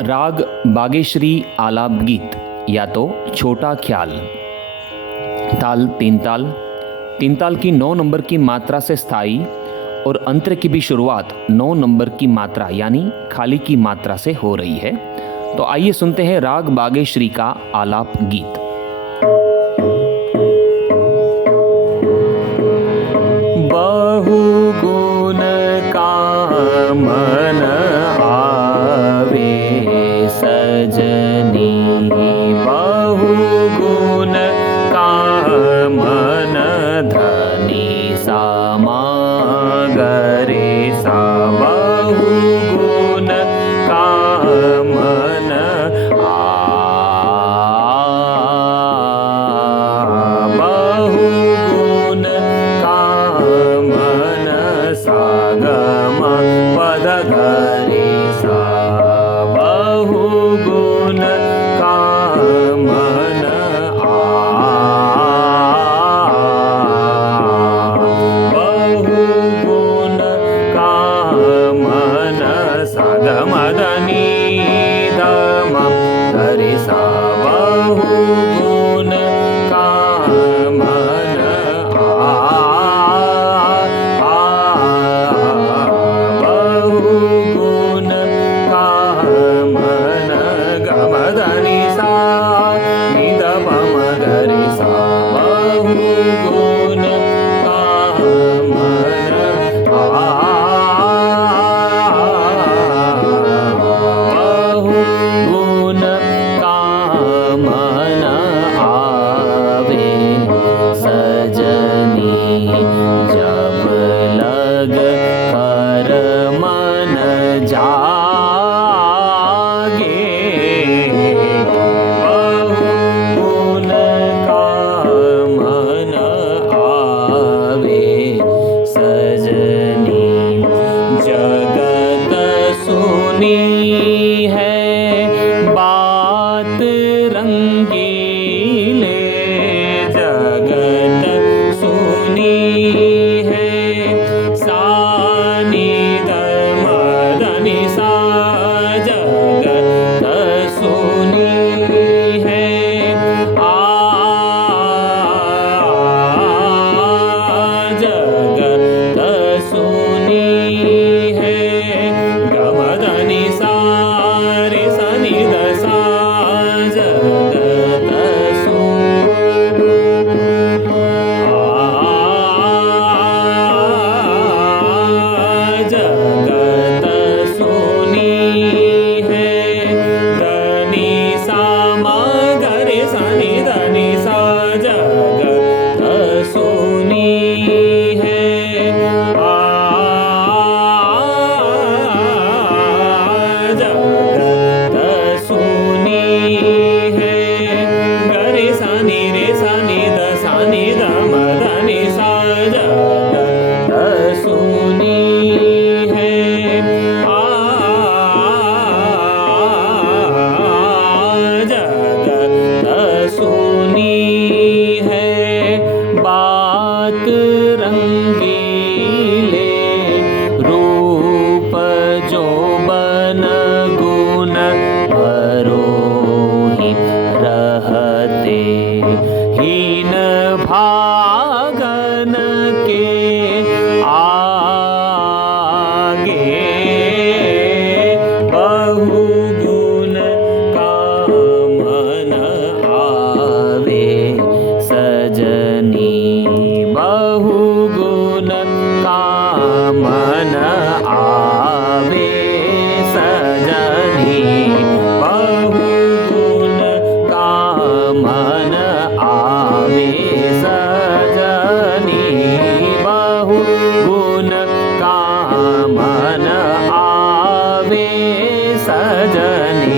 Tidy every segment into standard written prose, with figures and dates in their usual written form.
राग बागेश्वरी आलाप गीत या तो छोटा ख्याल। ताल तीन ताल की 9 नंबर की मात्रा से स्थाई और अंतर की भी शुरुआत 9 नंबर की मात्रा यानी खाली की मात्रा से हो रही है। तो आइए सुनते हैं राग बागेश्वरी का आलाप गीत। बहुगुण का मन आवे सजनी, बहुगुण का मन धनी सामागरे सा, बहुगुण का मन बहुगुण का मन सागम पद घरे सा, बहुगुण का मन बहुगुण का मन सागम धनी धम धरे सा, बहुगुण का मन बहुगुण का मन गम धनि सा निध पम गरि सा, बहुगुण का मन बहुगुण का मन आवे सजनी, जब लग कर मन जागे, बहुगुण का मन आवे सजनी, जगत सुनी है बात रंगीले, जगत सुनी है सानी धम धनि सा, जगत सुनी है जगत सुनी है गम धनि सा रे सा नि ध सा, जगत जगत सुनी है धनि सा म गरे सा नि धनि सा, जगत सुनी है जगत सुनी है गरे सा नि रे सा नि ध सा नि ध म धनि सा, जगत सुनी है जगत सुनी है बात रंगीले, रूप जो बन गुण भरोहि रहते, हीन भागन के आगे, बहुगुण का मन आवे सजनी, बहुगुण का मन आवे सजनी, बहुगुण का मन आवे सजनी, बहुगुण का मन आवे सजनी,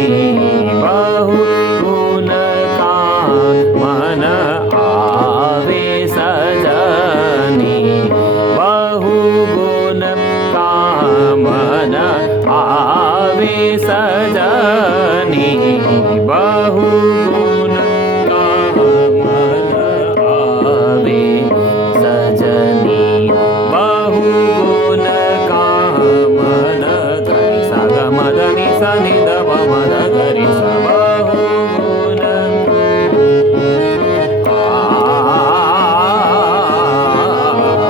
बहुगुण का मन आवे सजनी, बहुगुण का मन आवे सजनी, बहुगुण का मन आवे सजनी, बहुगुण का मन धनि सा ग म धनि सा नि नि ध प म ग ग रि सा बहुगुण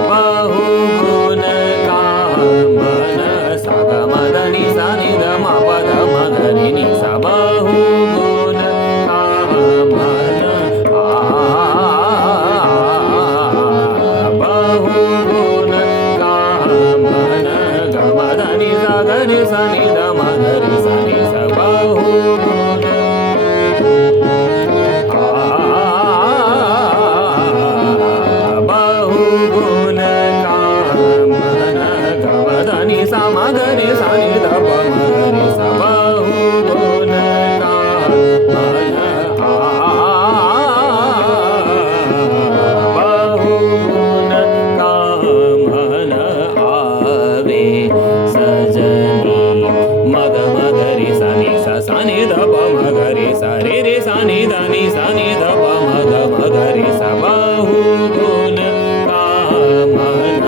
बहुगुण कामन सा ग म ध नि सा नि ध म प ध म ग रि नि सा बहुगुण कामन बहुगुण कामन ग म ध नि सा ग रि सा नि ध म ग रि सा नि सा बहुगुण बहुगुण कामन ग म ध नि सा म ग रि सा नि ध प म ग रि सा बहुगुण कामन बहुगुण कामन आवे सजनी मग मग रि सा नि सा सा नि ध प म ग रि सा रे रे सा नि ध नि सा नि ध प म ग रि सा बहुगुण कामन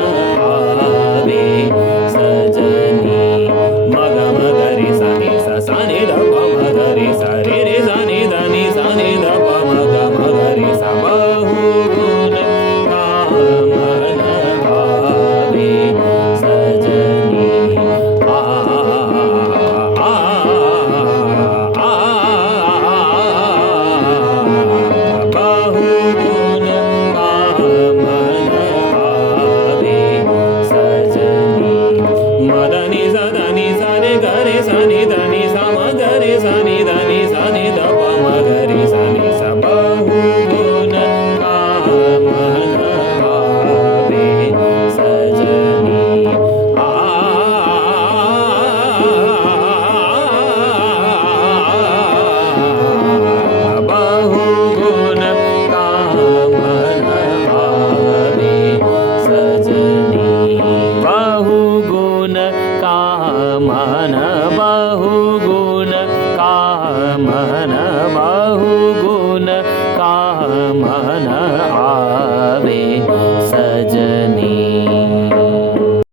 आवे सजनी मग मग रि सा नि सा सा नि ध प म ग रि सा रे रे सा नि ध नि सा नि ध प म ग रि सा बहुगुण कामन आवे सजनी बहुगुण कामन आवे सजनी मदनि सदनि सा रे ग रे सा नि ध नि सा म ग रे सा नि ध नि सा नि ध प म ग रि सा नि सा बहुगुण कामन आवे सजनी बहुगुण कामन आवे सजनी बहुगुण कामन बहुगुण कामन बहुगुण कामन